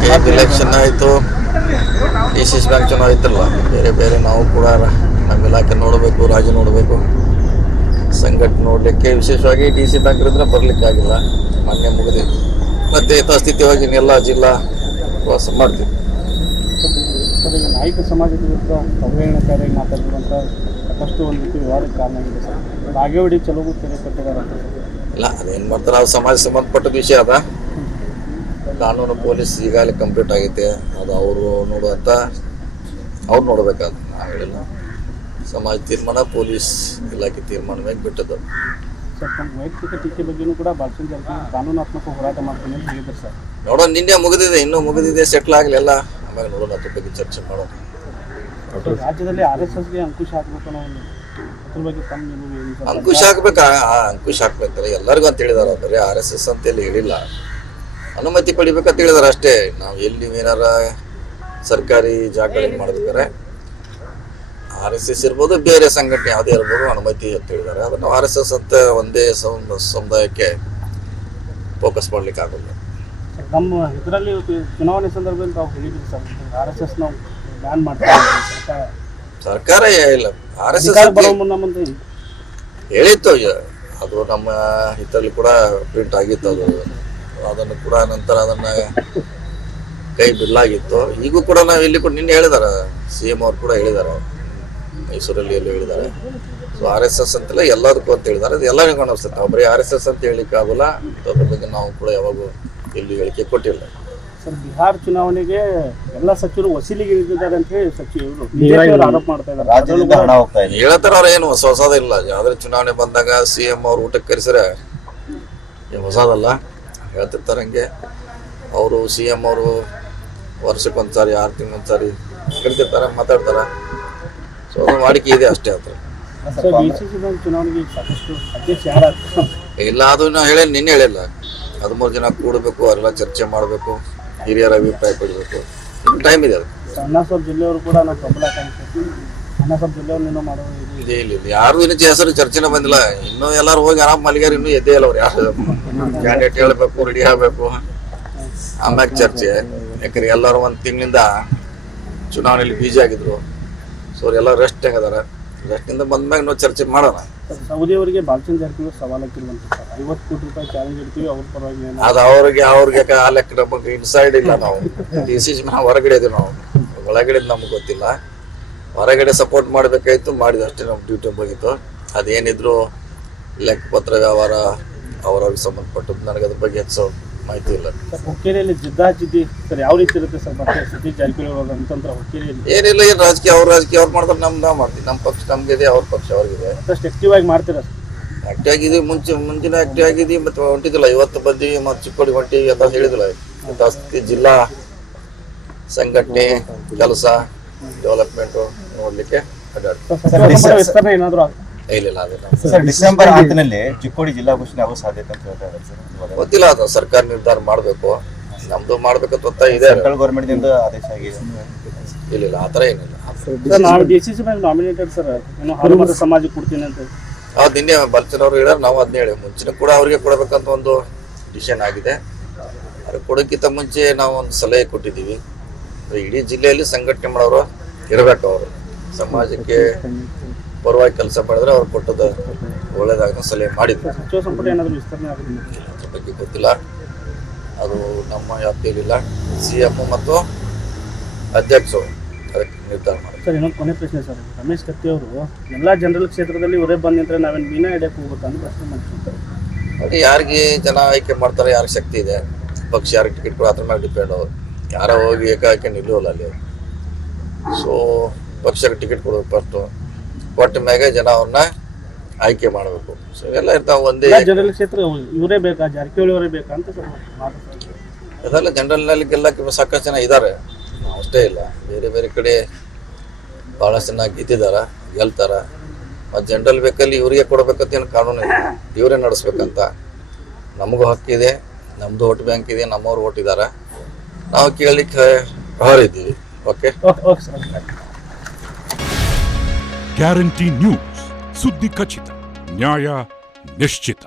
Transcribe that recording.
KP election ಆಯಿತು, DCC bank ಚುನಾವ ಆಯ್ತಲ್ಲ. ಬೇರೆ ಬೇರೆ ನಾವು ಕೂಡ ನಮ್ಮ ಇಲಾಖೆ ನೋಡಬೇಕು, ರಾಜ್ಯ ನೋಡಬೇಕು, ಸಂಘಟನೆ ನೋಡಲಿಕ್ಕೆ ವಿಶೇಷವಾಗಿ DC ಬ್ಯಾಂಕ್ ಇದ್ರೆ ಬರಲಿಕ್ಕೆ ಆಗಿಲ್ಲ, ಮೊನ್ನೆ ಮುಗಿದಿತ್ತು. ಮತ್ತೆ ಯಥಾಸ್ಥಿತಿಯಾಗಿ ಎಲ್ಲ ಜಿಲ್ಲಾ ಪ್ರವಾಸ ಮಾಡ್ತೀವಿ. ನಾಯಕ ಸಮಾಜದ ವಿರುದ್ಧ ಅವಹೇಳನಕಾರಿಯಾಗಿ ಮಾತಾಡಿರುವಂಥ ಸಾಕಷ್ಟು ಒಂದು ರೀತಿ ವಿವಾದಕ್ಕೆ ಕಾರಣ ಆಗಿದೆ ಸರ್. ಬಾಗೇವಾಡಿ ಚಲೋಗೂ ತೆರೆ ಕಟ್ಟಿದ್ದಾರೆ. ಇಲ್ಲ, ಅದೇನು ಮಾಡ್ತಾರೆ, ಅದು ಸಮಾಜ ಸಂಬಂಧಪಟ್ಟ ವಿಷಯ ಅದ. ಕಾನೂನು ಪೊಲೀಸ್ ಈಗಾಗಲೇ ಕಂಪ್ಲೀಟ್ ಆಗೈತೆ, ಅದು ಅವರು ನೋಡುವಂಥ ಅವ್ರು ನೋಡ್ಬೇಕಾದ. ನಾವು ಹೇಳಿಲ್ಲ, ಸಮಾಜ ತೀರ್ಮಾನ, ಪೊಲೀಸ್ ಇಲಾಖೆ ತೀರ್ಮಾನ ಮೇಲೆ ಬಿಟ್ಟದ್ದು. ಸರ್, ತಮ್ಮ ವೈಯಕ್ತಿಕ ಟೀಕೆ ಬಗ್ಗೆಯೂ ಕೂಡ ಬಾಲಚಂದ್ರ ಜಾರಕಿಹೊಳಿ ಕಾನೂನಾತ್ಮಕ ಹೋರಾಟ ಮಾಡ್ತೀನಿ ಅಂತ ಹೇಳಿದ್ರು ಸರ್. ನೋಡೋಣ, ನಿನ್ನೆ ಮುಗಿದಿದೆ, ಇನ್ನೂ ಮುಗಿದಿದೆ, ಸೆಟ್ಲ್ ಆಗಲಿಲ್ಲ, ಆಮೇಲೆ ನೋಡೋಣ, ಅದ್ರ ಬಗ್ಗೆ ಚರ್ಚೆ ಮಾಡೋಣ. ರಾಜ್ಯದಲ್ಲಿ RSSಗೆ ಅಂಕುಶ ಹಾಕಬೇಕು ಅನ್ನೋ ಒಂದು ಅದ್ರ ಬಗ್ಗೆ ತಮ್ಮ ನಿಲುವು? ಅಂಕುಶ ಹಾಕ್ಬೇಕಾ? ಅಂಕುಶ ಹಾಕ್ಬೇಕಲ್ಲ, ಎಲ್ಲರಿಗೂ ಅಂತ ಹೇಳಿದಾರೆ. ಬರೀ RSS ಅಂತೇಳಿ ಹೇಳಿಲ್ಲ, ಅನುಮತಿ ಪಡಿಬೇಕಂತ ಹೇಳಿದಾರೆ ಅಷ್ಟೇ. ನಾವು ಎಲ್ಲಿ ಏನಾರ ಸರ್ಕಾರಿ ಜಾಗಗಳಿಗೆ ಮಾಡ್ಬೇಕಾರೆ RSS ಇರ್ಬೋದು, ಬೇರೆ ಸಂಘಟನೆ ಯಾವುದೇ ಇರ್ಬೋದು, ಅನುಮತಿ ಅಂತ ಹೇಳಿದ್ದಾರೆ. ಅದನ್ನು RSS ಅಂತ ಒಂದೇ ಸಮುದಾಯಕ್ಕೆ ಫೋಕಸ್ ಮಾಡ್ಲಿಕ್ಕೆ ಆಗೋಲ್ಲ. ನಮ್ಮ ಇದರಲ್ಲಿ ಚುನಾವಣೆ ಸಂದರ್ಭದಲ್ಲಿ ನಾವು ಹೇಳಿದ್ವಿ ಸರ್, RSS ನಾವು ಬ್ಯಾನ್ ಮಾಡ್ತೀವಿ. ಸರ್ಕಾರ ಇಲ್ಲ, RSS ಹೇಳಿತ್ತು. ಅದು ನಮ್ಮ ಇದರಲ್ಲಿ ಕೂಡ ಪ್ರಿಂಟ್ ಆಗಿತ್ತು. ಅದನ್ನು ಕೂಡ ನಂತರ ಅದನ್ನ ಕೈ ಬಿಡಲಾಗಿತ್ತು. ಈಗೂ ಕೂಡ ನಾವು ಇಲ್ಲಿ ಕೂಡ ನಿನ್ನೆ ಹೇಳಿದಾರೆ, CM ಅವ್ರು ಕೂಡ ಹೇಳಿದ್ದಾರೆ, ಮೈಸೂರಲ್ಲಿ ಎಲ್ಲೂ ಹೇಳಿದ್ದಾರೆ. ಸೊ RSS ಅಂತೆಲ್ಲ ಎಲ್ಲದಕ್ಕೂ ಅಂತ ಹೇಳಿದ್ದಾರೆ. ಅದು ಎಲ್ಲರಿಗೂ ಅನಿಸ್ತದೆ. ನಾವು ಬರೀ RSS ಅಂತ ಹೇಳಿಕ್ಕೆ ಆಗೋಲ್ಲ, ಅದ್ರ ಬಗ್ಗೆ ನಾವು ಕೂಡ ಯಾವಾಗೂ ಎಲ್ಲಿ ಹೇಳಿಕೆ ಕೊಟ್ಟಿಲ್ಲ. ಸರ್, ಬಿಹಾರ ಚುನಾವಣೆಗೆ ಎಲ್ಲ ಸಚಿವರು ವಸೂಲಿಗೆ ಇಳಿದಿದ್ದಾರೆ ಅಂತ ಹೇಳಿ ಸಚಿವರು ಆರೋಪ ಮಾಡ್ತಾ ಇದ್ದಾರೆ. ಹೇಳ್ತಾರ, ಅವ್ರು ಏನು ಹೊಸದಿಲ್ಲ. ಯಾವ್ದಾದ್ರು ಚುನಾವಣೆ ಬಂದಾಗ CM ಅವ್ರು ಊಟಕ್ಕೆ ಕರೆಸಿದ್ರೆ ಹೊಸದಲ್ಲ, ಹೇಳ್ತಿರ್ತಾರೆ. ಹಂಗೆ ಅವರು CM ಅವರು ವರ್ಷಕ್ಕೊಂದ್ಸಾರಿ, 6 ತಿಂಗಳೊಂದ್ಸಾರಿ ಕರಿತಿರ್ತಾರೆ, ಮಾತಾಡ್ತಾರೆ. ಸೊ ಅದು ವಾಡಿಕೆ ಇದೆ ಅಷ್ಟೇ. ಹತ್ರ ಚುನಾವಣೆಗೆ ಸಾಕಷ್ಟು ಅಧ್ಯಕ್ಷ ಯಾರು ಇಲ್ಲ, ಅದು ನಾವು ಹೇಳಿ ನಿನ್ನೆ ಹೇಳಿಲ್ಲ. 13 ಜನ ಕೂಡಬೇಕು, ಅವರೆಲ್ಲ ಚರ್ಚೆ ಮಾಡಬೇಕು, ಹಿರಿಯರ ಅಭಿಪ್ರಾಯ ಪಡಬೇಕು. ಟೈಮ್ ಇದೆ. ಅದು ಅಣ್ಣಾಸಾಬ್ ಜಿಲ್ಲೆಯವರು ಕೂಡ ನಾವು ಪ್ರಬಲ ಅಣ್ಣಾಸಾಬ್ ಜಿಲ್ಲೆಯವ್ರನ್ನೇನೋ ಮಾಡೋದು ಇಲ್ಲ, ಯಾರು ಇನ್ನೂ ಹೆಸರು ಚರ್ಚೆನೇ ಬಂದಿಲ್ಲ. ಇನ್ನೂ ಎಲ್ಲರೂ ಹೋಗಿ ಆರಾಮ್ ಮಲ್ಲಿಗಾರ ಇನ್ನೂ ಎದ್ದೇ ಇಲ್ಲ. ಅವ್ರು ಯಾರು ಕ್ಯಾಂಡಿಡೇಟ್ ಹೇಳ್ಬೇಕು, ರೆಡಿ ಆಗಬೇಕು, ಆಮ್ಯಾಗ ಚರ್ಚೆ. ಯಾಕಂದ್ರೆ ಎಲ್ಲರೂ 1 ತಿಂಗಳಿಂದ ಚುನಾವಣೆಯಲ್ಲಿ ಬೀಜ ಆಗಿದ್ರು. ಸೊ ಅವರೆಲ್ಲ ರೆಸ್ಟ್ ಆಗಿದಾರೆ. ರೆಸ್ಟಿಂದ ಬಂದ್ಮ್ಯಾಗ ನಾವು ಚರ್ಚೆ ಮಾಡೋಣ. ಸೌದಿ ಅವರಿಗೆ ಬಾಲಚಂದ್ರ ಜಾರಕಿಹೊಳಿ ಸವಾಲು ಹಾಕಿರುವಂತ 50 ಕೋಟಿ ರೂಪಾಯಿ ಚಾಲೆಂಜ್ ಇಡ್ತೀವಿ, ಅವ್ರ ಪರವಾಗಿ ಅದು ಅವ್ರಿಗೆ ಆ ಲೆಕ್ಕ ನಮಗೆ ಇನ್ಸೈಡ್ ಇಲ್ಲ. ನಾವು DCC ಹೊರಗಡೆ ಇದೀವಿ, ನಾವು ಒಳಗಡೆ ನಮ್ಗೆ ಗೊತ್ತಿಲ್ಲ. ಹೊರಗಡೆ ಸಪೋರ್ಟ್ ಮಾಡಬೇಕಾಯ್ತು, ಮಾಡಿದ ಅಷ್ಟೇ. ನಮ್ಮ ಡ್ಯೂಟಿ ಮುಗಿತು. ಅದೇನಿದ್ರು ಲೆಕ್ಕಪತ್ರ ವ್ಯವಹಾರ ಅವ್ರವ್ರಿಗೆ ಸಂಬಂಧಪಟ್ಟದ್ದು, ನನಗೆ ಅದ್ರ ಬಗ್ಗೆ ಹೆಚ್ಚು ಮಾಹಿತಿ ಇಲ್ಲ. ಹುಕ್ಕೇರಿಯಲ್ಲಿ ಜಿದ್ದಾಜಿದ್ದಿ ಸರ್ ಯಾವ ರೀತಿ ಇರುತ್ತೆ ಸರ್? ಮತ್ತೆ ಸತೀಶ್ ಜಾರಕಿಹೊಳಿ ಅವರ ಅಂತಂದ್ರೆ ಹುಕ್ಕೇರಿಯಲ್ಲಿ ಏನಿಲ್ಲ, ಏನು ರಾಜಕೀಯ ಅವ್ರು ಮಾಡ್ತಾರೆ, ನಾವು ಮಾಡ್ತೀವಿ. ನಮ್ಮ ಪಕ್ಷ ನಮಗಿದೆ, ಅವ್ರ ಪಕ್ಷ ಅವ್ರಿಗಿದೆ. ಮತ್ತಷ್ಟು ಆಕ್ಟಿವ್ ಆಗಿ ಮಾಡ್ತೀರಾ? ಆಕ್ಟಿವ್ ಆಗಿದ್ದೀವಿ, ಮುಂಚಿನ ಆಕ್ಟಿವ್ ಆಗಿದ್ದೀವಿ. ಮತ್ತು ಹೊಂಟಿದ್ದಿಲ್ಲ, ಇವತ್ತು ಬಂದೀವಿ, ಮತ್ತು ಚಿಕ್ಕೋಡಿ ಹೊಂಟಿವಿ ಅಂತ ಹೇಳಿದಿಲ್ಲ. ಜಾಸ್ತಿ ಜಿಲ್ಲಾ ಸಂಘಟನೆ ಕೆಲಸ ಡೆವಲಪ್ಮೆಂಟು ನೋಡ್ಲಿಕ್ಕೆ ವಿಸ್ತರಣೆ ಏನಾದರೂ ಇಲ್ಲ. ಸರ್, ಡಿಸೆಂಬರ್ 10ರಲ್ಲಿ ಚಿಕ್ಕೋಡಿ ಜಿಲ್ಲಾ ಘೋಷಣೆ ಆಗೋ ಸಾಧ್ಯತೆ ಅಂತ ಹೇಳ್ತಾ ಇದ್ದಾರೆ ಸರ್. ಗೊತ್ತಿಲ್ಲ, ಅದು ಸರ್ಕಾರ ನಿರ್ಧಾರ ಮಾಡಬೇಕು. ನಮ್ದು ಮಾಡ್ಬೇಕಂತ ಒತ್ತಾಯ ಇದೆ. ಸೆಂಟ್ರಲ್ ಗೌರ್ಮೆಂಟ್ ಆದೇಶ ಆಗಿದೆ. ಇಲ್ಲ, ಆ ಥರ ಏನಿಲ್ಲ. DCC ನಾಮಿನೇಟೆಡ್ ಸರ್, ಏನು ಹನುಮತ ಸಮಾಜಕ್ಕೆ ಕೊಡ್ತೀನಿ ಅಂತ ಅದು ನಿನ್ನೆ ಬಾಲಚಂದ್ರ ಅವರು ಹೇಳಿದ್ರೆ ನಾವು ಅದನ್ನೇ ಹೇಳಿ, ಮುಂಚೆನೂ ಕೂಡ ಅವ್ರಿಗೆ ಕೊಡಬೇಕಂತ ಒಂದು ಡಿಸಿಷನ್ ಆಗಿದೆ. ಅದು ಕೊಡೋಕ್ಕಿಂತ ಮುಂಚೆ ನಾವು ಒಂದು ಸಲಹೆ ಕೊಟ್ಟಿದ್ದೀವಿ. ಇಡೀ ಜಿಲ್ಲೆಯಲ್ಲಿ ಸಂಘಟನೆ ಮಾಡೋರು ಇರಬೇಕು. ಅವರು ಸಮಾಜಕ್ಕೆ ಪರವಾಗಿ ಕೆಲಸ ಮಾಡಿದ್ರೆ ಅವ್ರು ಕೊಟ್ಟದ್ದು ಒಳ್ಳೇದಾಗ ಸಲಹೆ ಮಾಡಿದ್ರು. ಸಚಿವ ಸಂಪುಟ ಏನಾದರೂ ವಿಸ್ತರಣೆ ಆಗಿದೆ ಅದ್ರ ಬಗ್ಗೆ ಗೊತ್ತಿಲ್ಲ, ಅದು ನಮ್ಮ ವ್ಯಾಪ್ತಿಯಲ್ಲಿಲ್ಲ. CM ಮತ್ತು ಅಧ್ಯಕ್ಷರು ಅದಕ್ಕೆ ನಿರ್ಧಾರ ಮಾಡ್ತಾರೆ. ಸರ್, ಇನ್ನೊಂದು ಕೊನೆ ಪ್ರಶ್ನೆ ಸರ್. ರಮೇಶ್ ಕತ್ತಿ ಅವರು ಎಲ್ಲ ಜನರಲ್ ಕ್ಷೇತ್ರದಲ್ಲಿ ಇವರೇ ಬಂದಿದ್ರೆ ನಾವೇನು ಮೀನಾ ಹಿಡಿಯಕ್ಕೆ ಹೋಗ್ಬೇಕು ಅಂತ ಪ್ರಶ್ನೆ ಮಾಡ್ತಾರೆ. ನೋಡಿ, ಯಾರಿಗೆ ಜನ ಆಯ್ಕೆ ಮಾಡ್ತಾರೆ, ಯಾರಿಗೆ ಶಕ್ತಿ ಇದೆ, ಪಕ್ಷ ಯಾರಿಗೆ ಟಿಕೆಟ್ ಕೊಡೋ ಅದ್ರ ಮೇಲೆ ಡಿಪೆಂಡ್. ಅವರು ಯಾರೋ ಹೋಗಿ ಏಕಾಏಕಿ ನಿಲ್ಲೋಲ್ಲ ಅಲ್ಲಿ. ಸೊ ಪಕ್ಷಕ್ಕೆ ಟಿಕೆಟ್ ಕೊಡೋದು ಫಸ್ಟು, ಕೊಟ್ಟ ಮ್ಯಾಗೆ ಜನ ಅವ್ರನ್ನ ಆಯ್ಕೆ ಮಾಡಬೇಕು. ಸೊ ಎಲ್ಲ ಇರ್ತಾವೆ. ಒಂದೇ ಜನರಲ್ ಕ್ಷೇತ್ರ ಇವರೇ ಬೇಕಾ, ಜಾರಕಿಹೊಳಿ ಅವರೇ ಬೇಕಾ ಅಂತ ಸರ್? ಅದೆಲ್ಲ ಜನರಲ್ನಲ್ಲಿ ಗೆಲ್ಲಕ್ಕೆ ಸಾಕಷ್ಟು ಜನ ಇದ್ದಾರೆ, ಅಷ್ಟೇ ಇಲ್ಲ. ಬೇರೆ ಬೇರೆ ಕಡೆ ಭಾಳಷ್ಟು ಜನ ಗೆದ್ದಿದ್ದಾರೆ, ಗೆಲ್ತಾರೆ. ಮತ್ತು ಜನರಲ್ ಬೇಕಲ್ಲಿ ಇವರಿಗೆ ಕೊಡಬೇಕಂತ ಏನು ಕಾನೂನು ಇಲ್ಲ, ಇವರೇ ನಡೆಸ್ಬೇಕಂತ. ನಮಗೂ ಹಕ್ಕಿದೆ, ನಮ್ಮದು ವೋಟ್ ಬ್ಯಾಂಕ್ ಇದೆ, ನಮ್ಮವ್ರು ಓಟ್ ಇದ್ದಾರೆ, ನಾವು ಕೇಳಲಿಕ್ಕೆ ಹೊರಿದ್ದೀವಿ. ಓಕೆ. ಗ್ಯಾರಂಟಿ ನ್ಯೂಸ್, ಸುದ್ದಿ ಖಚಿತ, ನ್ಯಾಯ ನಿಶ್ಚಿತ.